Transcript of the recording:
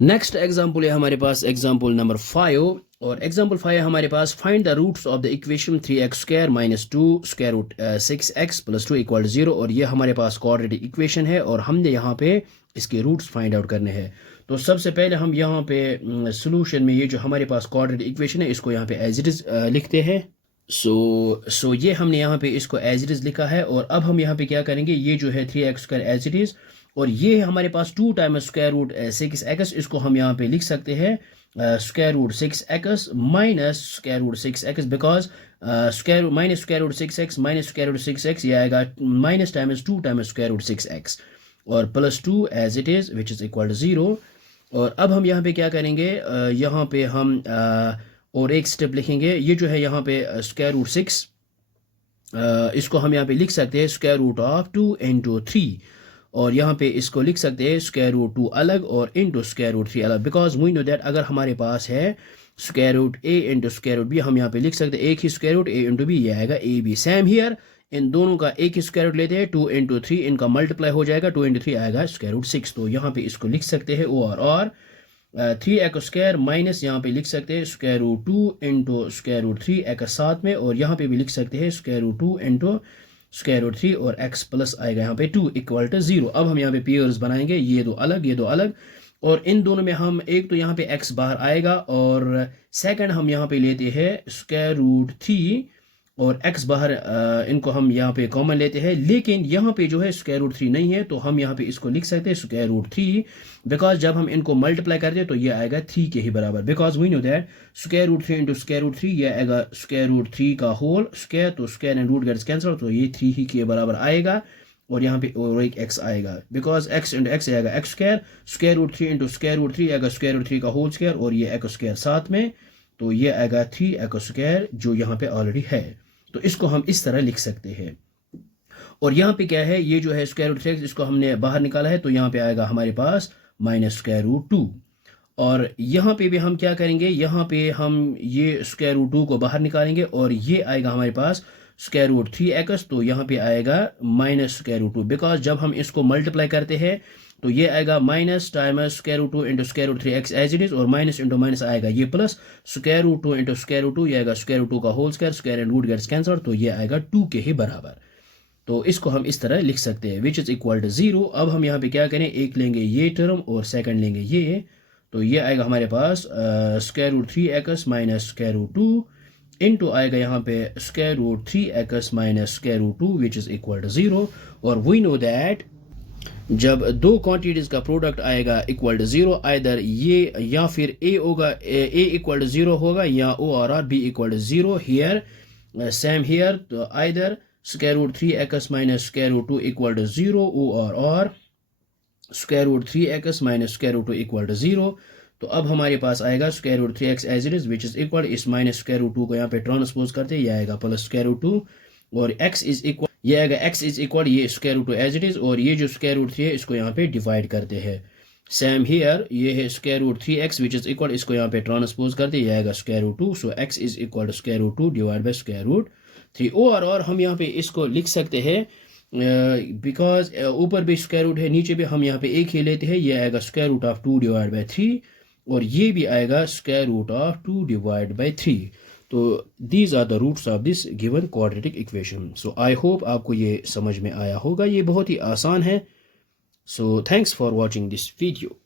Next example है हमारे पास example number 5 और एग्जाम्पल 5 हमारे पास find the roots of the equation 3x² - 2 square root 6x + 2 = 0 और ये हमारे पास क्वाड्रेटिक इक्वेशन है और हमने यहाँ पे इसके रूट्स फाइंड आउट करने हैं। तो सबसे पहले हम यहाँ पे सोल्यूशन में ये जो हमारे पास क्वाड्रेटिक इक्वेशन है इसको यहाँ पे एज इट इज लिखते हैं। सो ये हमने यहाँ पे इसको एज इट इज लिखा है और अब हम यहाँ पे क्या करेंगे, ये जो है 3x² एज इट इज और ये हमारे पास 2 टाइम्स स्क्वायर रूट 6x, इसको हम यहाँ पे लिख सकते हैं square root 6x minus square root 6x because square minus square root 6x minus square root 6x ये आएगा minus times 2 times square root 6x और plus 2 as it is which is equal to 0। और अब हम यहाँ पे क्या करेंगे, यहाँ पे हम और एक स्टेप लिखेंगे, ये जो है यहाँ पे स्क्वायर रूट 6 इसको हम यहाँ पे लिख सकते हैं स्क्वायर रूट ऑफ 2 × 3 और यहाँ पे इसको लिख सकते हैं स्क्वायर रूट 2 अलग और इंटू स्क्वायर रूट 3 अलग बिकॉज वी नो दैट अगर हमारे पास है square root a into square root b हम यहाँ पे लिख सकते हैं एक ही square root a into b ये आएगा a b। सेम हियर इन दोनों का एक ही स्क्वायर रूट लेते हैं 2 × 3 इनका मल्टीप्लाई हो जाएगा 2 × 3 आएगा स्क्वायर रूट 6। तो यहाँ पे इसको लिख सकते हैं और 3x² माइनस यहाँ पे लिख सकते हैं square root 2 into square root 3 x साथ में और यहाँ पे भी लिख सकते हैं square root 2 into square root 3 और x प्लस आएगा यहाँ पे 2 इक्वल टू 0। अब हम यहाँ पे पेयर्स बनाएंगे, ये दो अलग और इन दोनों में हम एक तो यहाँ पे x बाहर आएगा और सेकंड हम यहाँ पे लेते हैं स्क्वायर रूट 3 और x बाहर इनको हम यहाँ पे कॉमन लेते हैं लेकिन यहाँ पे जो है स्क्वायर रूट 3 नहीं है तो हम यहाँ पे इसको लिख सकते हैं स्क्वायर रूट 3 बिकॉज जब हम इनको मल्टीप्लाई करते हैं तो ये आएगा 3 के ही बराबर because we know that square root 3 into square root 3 ये आएगा स्क्वायर रूट 3 का होल स्क्वायर तो square and root gets cancel तो ये 3 ही के बराबर आएगा और यहाँ पे और एक x आएगा बिकॉज x इंटू x आएगा x², square root 3 into square root 3 आएगा स्क्वायर रूट 3 का होल स्क्वायर और ये x² साथ में तो ये आएगा 3x² जो यहाँ पे ऑलरेडी है। तो इसको हम इस तरह लिख सकते हैं और यहाँ पे क्या है, ये जो है स्क्वायर रूट 6 इसको हमने बाहर निकाला है तो यहाँ पे आएगा हमारे पास माइनस स्क्वायर रूट 2 और यहाँ पे भी हम क्या करेंगे, यहाँ पे हम ये स्क्वायर रूट 2 को बाहर निकालेंगे और ये आएगा हमारे पास स्क्वायर रूट 3x तो यहाँ पे आएगा माइनस स्क्वायर रूट 2 बिकॉज जब हम इसको मल्टीप्लाई करते हैं तो ये आएगा minus times square root 2 into square root 3x as it is और माइनस इंटू माइनस आएगा ये plus square root 2 into square root 2 ये आएगा स्क्वायर रूट 2 का whole square square and root gets cancel तो ये आएगा 2 के ही बराबर। तो इसको हम इस तरह लिख सकते हैं विच इज इक्वल टू 0। अब हम यहाँ पे क्या करें, एक लेंगे ये टर्म और सेकंड लेंगे ये तो ये आएगा हमारे पास square root 3x minus square root 2 into आएगा यहाँ पे square root 3x minus square root 2 which is equal to 0 और वी नो दैट जब दो क्वांटिटीज का प्रोडक्ट आएगा इक्वल टू 0 आइदर ये या फिर a होगा a इक्वल टू 0 होगा या o और b equal to 0 here same here तो either square root 3x minus square root 2 equal to 0 o और square root 3x minus square root 2 equal to 0। तो अब हमारे पास आएगा square root 3x as it is which is equal is minus square root 2 को यहाँ पे transpose करते हैं ये आएगा प्लस स्क्वायर रूट 2 और x इज इक्वल ये आएगा x इज इक्वल ये square root 2 as it is और ये जो स्क्वायर रूट 3 है इसको यहाँ पे डिवाइड करते हैं सेम हियर ये है square root 3x which is equal इसको यहाँ पे ट्रांसपोज करते हैं ये आएगा square root 2 so x is equal to square root 2 divide by square root 3 और हम यहाँ पे इसको लिख सकते हैं बिकॉज ऊपर भी स्क्वायर रूट है नीचे भी हम यहाँ पे एक ही लेते हैं ये आएगा square root of 2 divide by 3 और ये भी आएगा square root of 2 divide by 3। तो these are the roots of this given quadratic equation. So I hope आपको ये समझ में आया होगा, ये बहुत ही आसान है। So thanks for watching this video.